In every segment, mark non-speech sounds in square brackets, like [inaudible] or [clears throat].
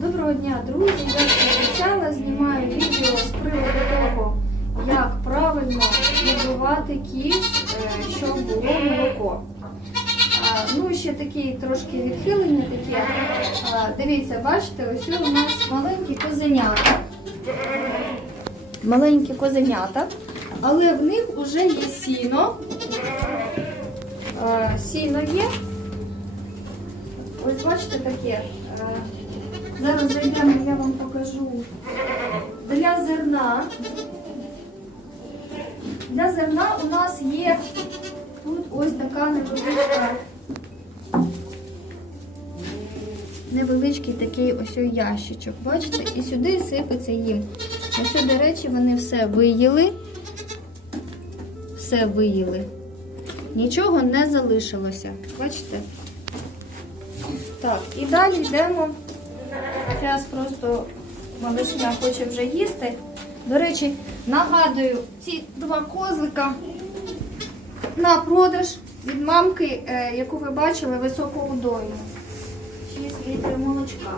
Доброго дня, друзі! І обіцяла, знімаю відео з приводу того, як правильно вибивати кіс, е, щоб було молоко. Ну, ще такі трошки відхилення такі. Дивіться, бачите, ось у нас маленькі козенята. Маленькі козенята, але в них вже є сіно. Сіно є. Ось бачите таке. Зараз зайдемо, я вам покажу. Для зерна. Для зерна у нас є тут ось така невеличка. Невеличкий такий ось ящичок. Бачите? І сюди сипеться їм. Ось, до речі, вони все виїли. Все виїли. Нічого не залишилося. Бачите? Так, і далі йдемо. Зараз просто малишня хоче вже їсти. До речі, нагадую, ці два козлика на продаж від мамки, е, яку ви бачили, високоудойну. 6 літрів молочка.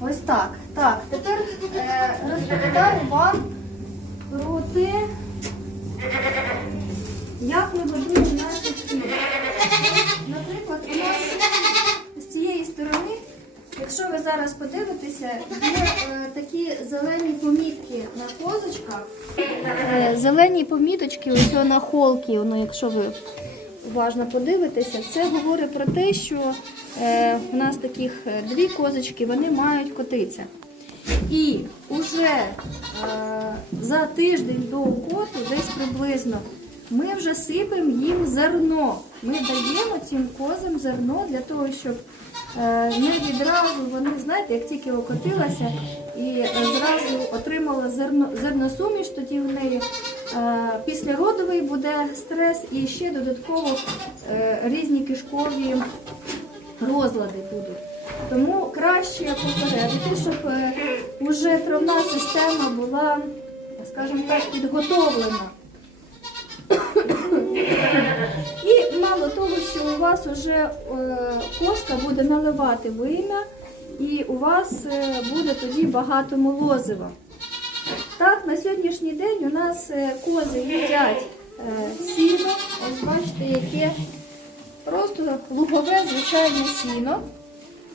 Ось так. Так, тепер е, розповідаю вам про те, як ми годуємо наших кіт. Наприклад, у нас сторони, якщо ви зараз подивитеся, є е, такі зелені помітки на козочках. Е, зелені поміточки, ось на холки, ну, якщо ви уважно подивитеся, це говорить про те, що е, в нас таких е, дві козочки, вони мають котиця. І уже е, за тиждень до укоту, десь приблизно, ми вже сипемо їм зерно. Ми даємо цим козам зерно для того, щоб не відразу вони, знаєте, як тільки окотилася і е, зразу отримала зерно, зерносуміш, тоді в неї е, післяродовий буде стрес і ще додатково е, різні кишкові розлади будуть. Тому краще попередити, щоб е, уже травна система була, скажімо так, підготовлена. Мало того, що у вас вже е, коска буде наливати вим'я, і у вас е, буде тоді багато молозива. Так, на сьогоднішній день у нас е, кози їдять сіно, ось бачите, яке просто лугове звичайне сіно.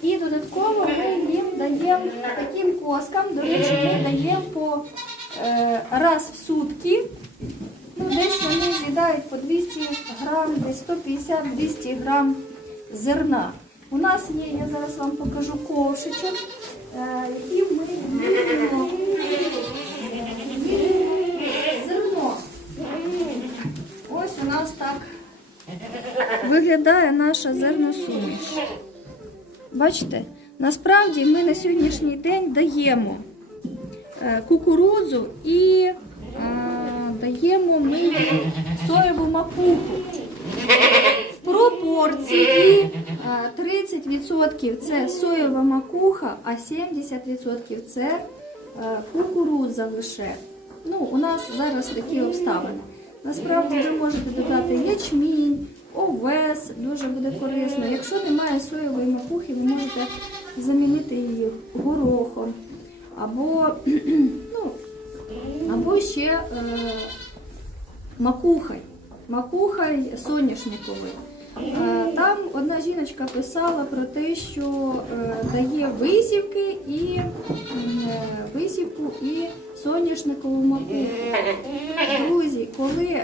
І додатково ми їм даємо таким коскам, до речі, ми даємо по раз в сутки. Ну, десь вони з'їдають по 200 грам, десь 150-200 грам зерна. У нас є, я зараз вам покажу ковшичок, е, яким ми їмо зерно. Ось у нас так виглядає наша зерносуміш. Бачите, насправді ми на сьогоднішній день даємо е, кукурудзу і е, даємо ми соєву макуху. В пропорції е, 30% це соєва макуха, а 70% це е, кукурудза лише. Ну, у нас зараз такі обставини. Насправді ви можете додати ячмінь, овес, дуже буде корисно. Якщо немає соєвої макухи, ви можете замінити її горохом або, [clears throat] ну, або ще е, макухой, макухой соняшниковою. Е, Там одна жіночка писала про те, що е, дає висівки і е, висівку і соняшникову макуху. Друзі, коли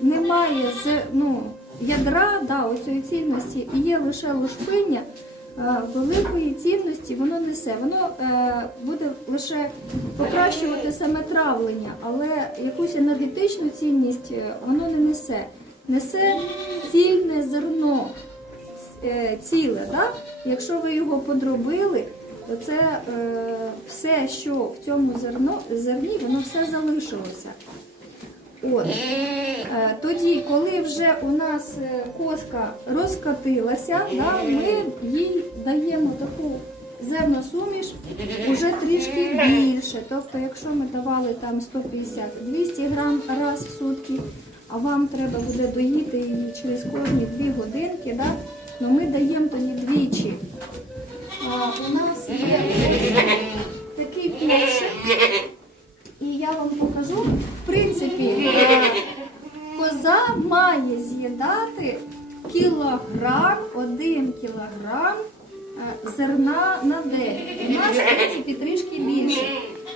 немає ну, ядра, да, оцієї цінності і є лише лушпиння, великої цінності воно несе. Воно е, буде лише покращувати саме травлення, але якусь енергетичну цінність е, воно не несе. Несе цільне зерно е, ціле. Да? Якщо ви його подробили, то це е, все, що в цьому зерно, зерні, воно все залишилося. От. Е, Тоді, коли вже у нас е, коска розкатилася, ми їй даємо таку зерносуміш уже трішки більше. Тобто, якщо ми давали там 150-200 грам раз в сутки, а вам треба буде доїти її через кожні 2 годинки, да, але ми даємо тоді двічі. А, у нас є такий кошик, і я вам покажу. В принципі, коза має з'їдати кілограм, один кілограм е, зерна на день. У нас, в принципі, трішки більше.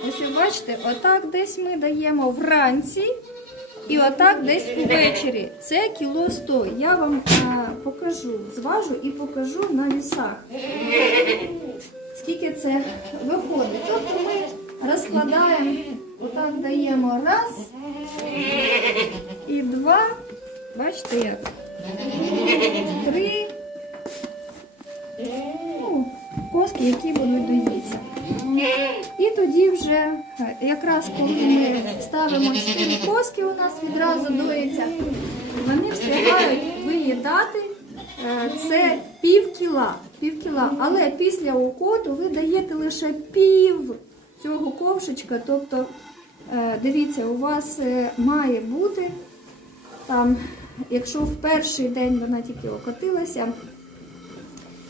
Ось ви бачите, отак десь ми даємо вранці. І отак десь увечері. Це кіло 100. Я вам е, покажу, зважу і покажу на вісах. Скільки це виходить. Тобто ми розкладаємо, отак даємо раз і два. Бачите як? Три. Ну, коски, які будуть доїтися. І тоді вже, е, якраз коли ми ставимо 4 коски, у нас відразу доїться, вони встигають виїдати е, це пів кіла, пів кіла. Але після уходу ви даєте лише пів цього ковшичка. Тобто, е, дивіться, у вас має бути там, якщо в перший день вона тільки окотилася,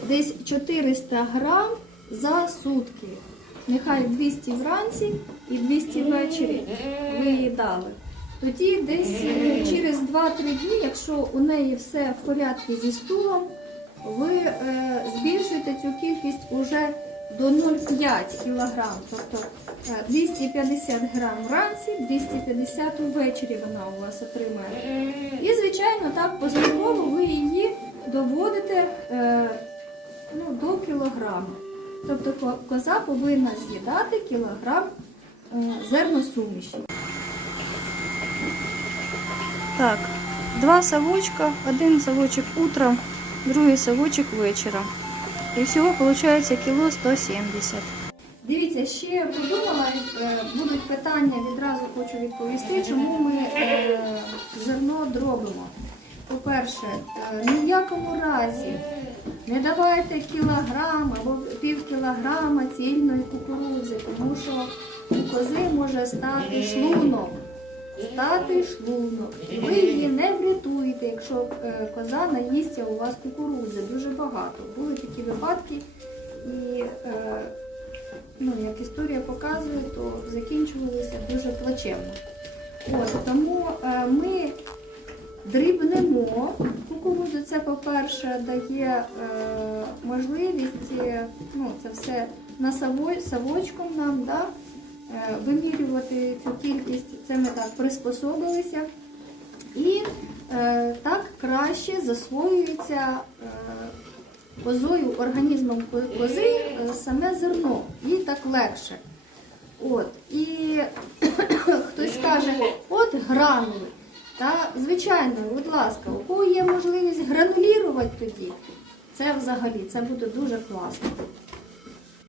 десь 400 грам за сутки. Нехай 200 вранці і 200 ввечері виїдали. Тоді десь е, через 2-3 дні, якщо у неї все в порядку зі стулом, ви е, збільшуєте цю кількість уже до 0,5 кг. Тобто е, 250 грам вранці, 250 увечері вона у вас отримає. І, звичайно, так поступово ви її доводите е, ну, до кілограма. Тобто коза повинна з'їдати кілограм е, зерносуміші. Так, два совочка, один совочок утром, другий совочок вечора. І всього виходить кіло 170. Дивіться, ще подумала, е, будуть питання, відразу хочу відповісти, чому ми е, зерно дробимо. По-перше, е, ні в якому разі не давайте кілограм або пів кілограма цільної кукурудзи, тому що у кози може стати шлунок. Стати шлунок. Ви її не врятуєте, якщо е, коза наїсться у вас кукурудзи. Дуже багато. Були такі випадки, і е, ну, як історія показує, то закінчувалися дуже плачевно. От, тому е, ми дрібнемо кукурудзу, це, по-перше, дає можливість ну, це все на саво- савочком нам да, вимірювати цю кількість. Це ми так приспособилися. І е, так краще засвоюється е, козою, організмом кози е, саме зерно. Їй так легше. От. І [coughs] хтось каже, от гранули. Та, звичайно, будь ласка, у кого є можливість гранулірувати тоді, це взагалі це буде дуже класно.